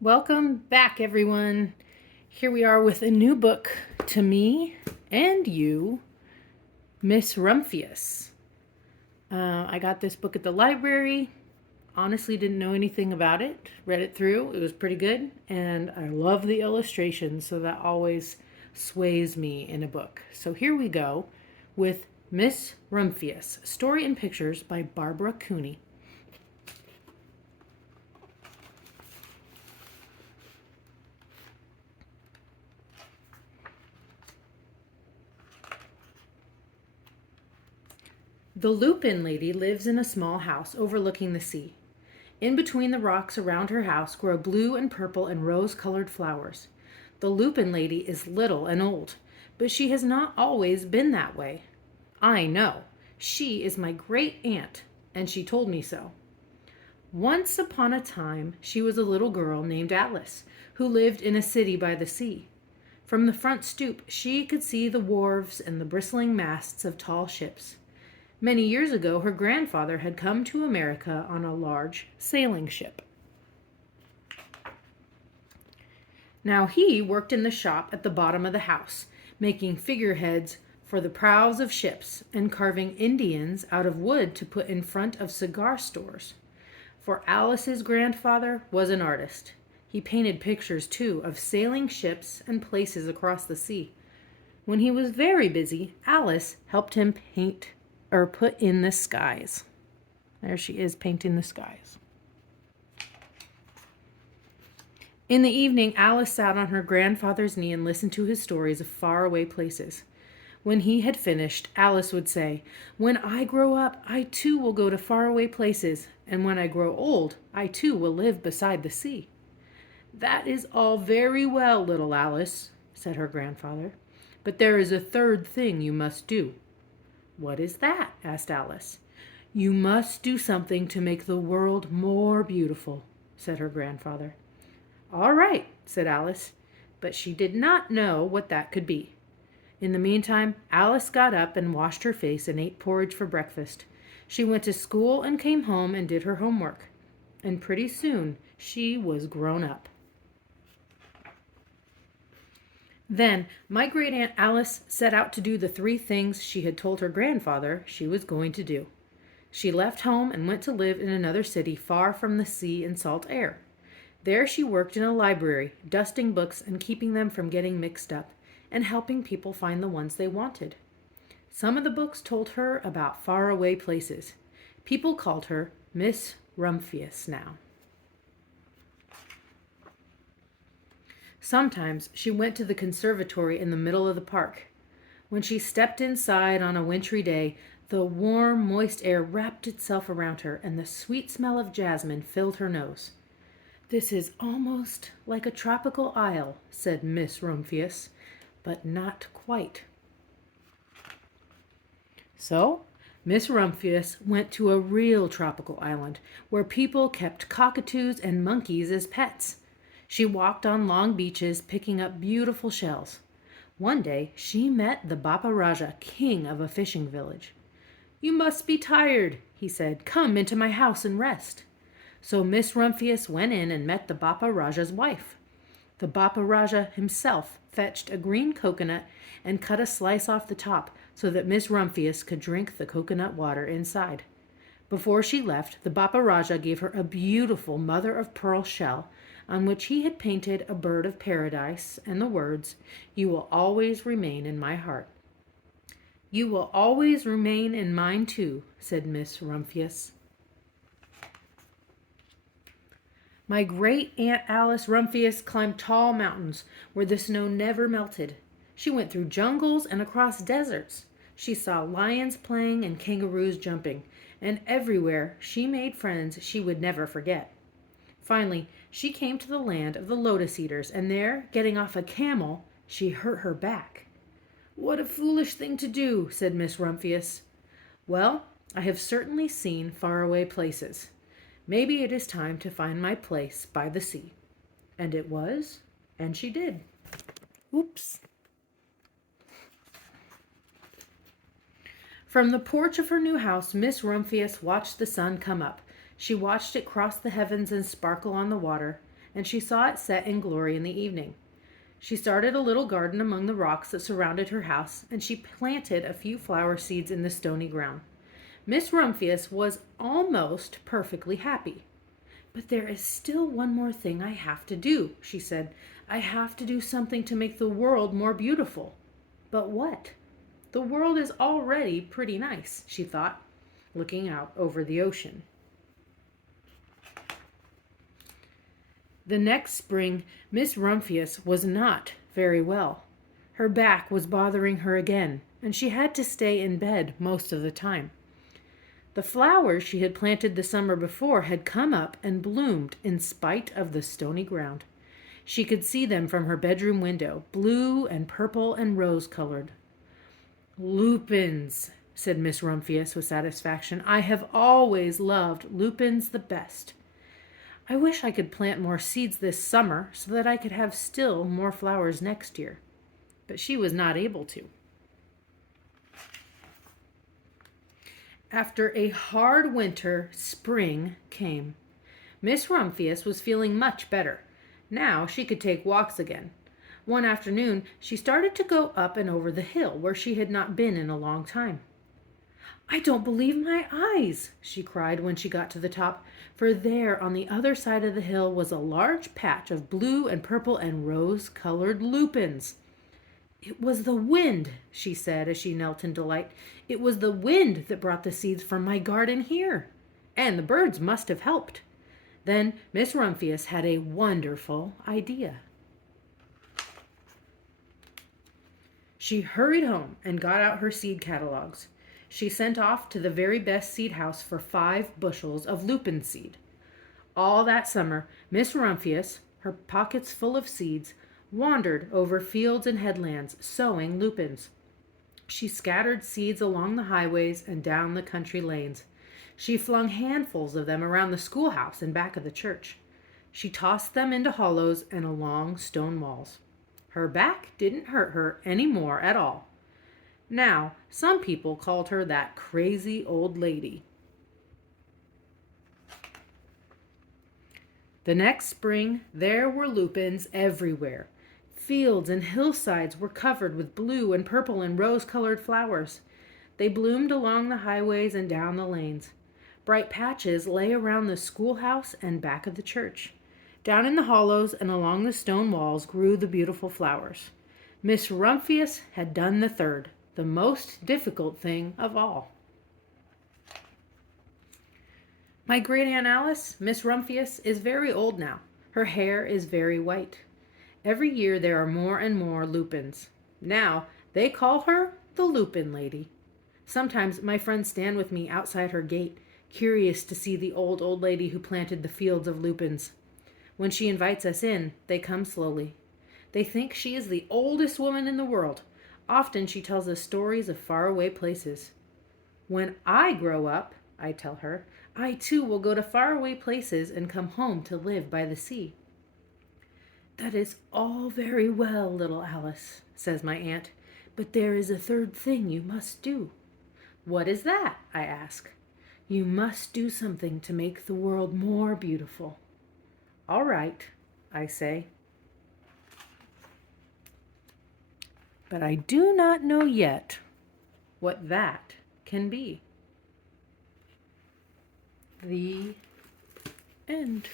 Welcome back, everyone. Here we are with a new book to me and you, Miss Rumphius. I got this book at the library. Honestly, didn't know anything about it. Read it through. It was pretty good. And I love the illustrations, so that always sways me in a book. So here we go with Miss Rumphius, Story and Pictures by Barbara Cooney. The Lupin lady lives in a small house overlooking the sea. In between the rocks around her house grow blue and purple and rose-colored flowers. The Lupin lady is little and old, but she has not always been that way. I know. She is my great aunt, and she told me so. Once upon a time, she was a little girl named Alice, who lived in a city by the sea. From the front stoop, she could see the wharves and the bristling masts of tall ships. Many years ago, her grandfather had come to America on a large sailing ship. Now he worked in the shop at the bottom of the house, making figureheads for the prows of ships and carving Indians out of wood to put in front of cigar stores. For Alice's grandfather was an artist. He painted pictures, too, of sailing ships and places across the sea. When he was very busy, Alice helped him paint or put in the skies. There she is painting the skies. In the evening, Alice sat on her grandfather's knee and listened to his stories of faraway places. When he had finished, Alice would say, "When I grow up, I too will go to faraway places, and when I grow old, I too will live beside the sea." "That is all very well, little Alice," said her grandfather, "but there is a third thing you must do." "What is that?" asked Alice. "You must do something to make the world more beautiful," said her grandfather. "All right," said Alice, but she did not know what that could be. In the meantime, Alice got up and washed her face and ate porridge for breakfast. She went to school and came home and did her homework. And pretty soon she was grown up. Then my great aunt Alice set out to do the 3 things she had told her grandfather she was going to do. She left home and went to live in another city far from the sea and salt air. There she worked in a library, dusting books and keeping them from getting mixed up, and helping people find the ones they wanted. Some of the books told her about faraway places. People called her Miss Rumphius now. Sometimes she went to the conservatory in the middle of the park. When she stepped inside on a wintry day, the warm, moist air wrapped itself around her, and the sweet smell of jasmine filled her nose. "This is almost like a tropical isle," said Miss Rumphius, "but not quite." So Miss Rumphius went to a real tropical island where people kept cockatoos and monkeys as pets. She walked on long beaches, picking up beautiful shells. One day she met the Bapa Raja, king of a fishing village. "You must be tired," he said. "Come into my house and rest." So Miss Rumphius went in and met the Bapa Raja's wife. The Bapa Raja himself fetched a green coconut and cut a slice off the top so that Miss Rumphius could drink the coconut water inside. Before she left, the Bapa Raja gave her a beautiful mother-of-pearl shell on which he had painted a bird of paradise and the words, "You will always remain in my heart." "You will always remain in mine too," said Miss Rumphius. My great Aunt Alice Rumphius climbed tall mountains where the snow never melted. She went through jungles and across deserts. She saw lions playing and kangaroos jumping, and everywhere she made friends she would never forget. Finally, she came to the land of the lotus eaters, and there, getting off a camel, she hurt her back. "What a foolish thing to do," said Miss Rumphius. "Well, I have certainly seen faraway places. Maybe it is time to find my place by the sea." And it was, and she did. Oops. From the porch of her new house, Miss Rumphius watched the sun come up. She watched it cross the heavens and sparkle on the water. and she saw it set in glory in the evening. She started a little garden among the rocks that surrounded her house, and she planted a few flower seeds in the stony ground. Miss Rumphius was almost perfectly happy. "But there is still one more thing I have to do," she said. "I have to do something to make the world more beautiful." "But what?" "The world is already pretty nice," she thought, looking out over the ocean. The next spring, Miss Rumphius was not very well. Her back was bothering her again, and she had to stay in bed most of the time. The flowers she had planted the summer before had come up and bloomed in spite of the stony ground. She could see them from her bedroom window, blue and purple and rose-colored. "Lupins," said Miss Rumphius with satisfaction. "I have always loved lupins the best. I wish I could plant more seeds this summer so that I could have still more flowers next year." But she was not able to. After a hard winter, spring came. Miss Rumphius was feeling much better. Now she could take walks again. One afternoon, she started to go up and over the hill where she had not been in a long time. "I don't believe my eyes," she cried when she got to the top, for there on the other side of the hill was a large patch of blue and purple and rose-colored lupins. "It was the wind," she said as she knelt in delight. "It was the wind that brought the seeds from my garden here. And the birds must have helped." Then Miss Rumphius had a wonderful idea. She hurried home and got out her seed catalogs. She sent off to the very best seed house for 5 bushels of lupin seed. All that summer, Miss Rumphius, her pockets full of seeds, wandered over fields and headlands, sowing lupins. She scattered seeds along the highways and down the country lanes. She flung handfuls of them around the schoolhouse and back of the church. She tossed them into hollows and along stone walls. Her back didn't hurt her any more at all. Now, some people called her that crazy old lady. The next spring, there were lupins everywhere. Fields and hillsides were covered with blue and purple and rose-colored flowers. They bloomed along the highways and down the lanes. Bright patches lay around the schoolhouse and back of the church. Down in the hollows and along the stone walls grew the beautiful flowers. Miss Rumphius had done the third, the most difficult thing of all. My great Aunt Alice, Miss Rumphius, is very old now. Her hair is very white. Every year there are more and more lupins. Now they call her the Lupin Lady. Sometimes my friends stand with me outside her gate, curious to see the old lady who planted the fields of lupins. When she invites us in, they come slowly. They think she is the oldest woman in the world. Often she tells us stories of faraway places. "When I grow up," I tell her, "I too will go to faraway places and come home to live by the sea." "That is all very well, little Alice," says my aunt, "but there is a third thing you must do." "What is that?" I ask. "You must do something to make the world more beautiful." "All right," I say. But I do not know yet what that can be. The end.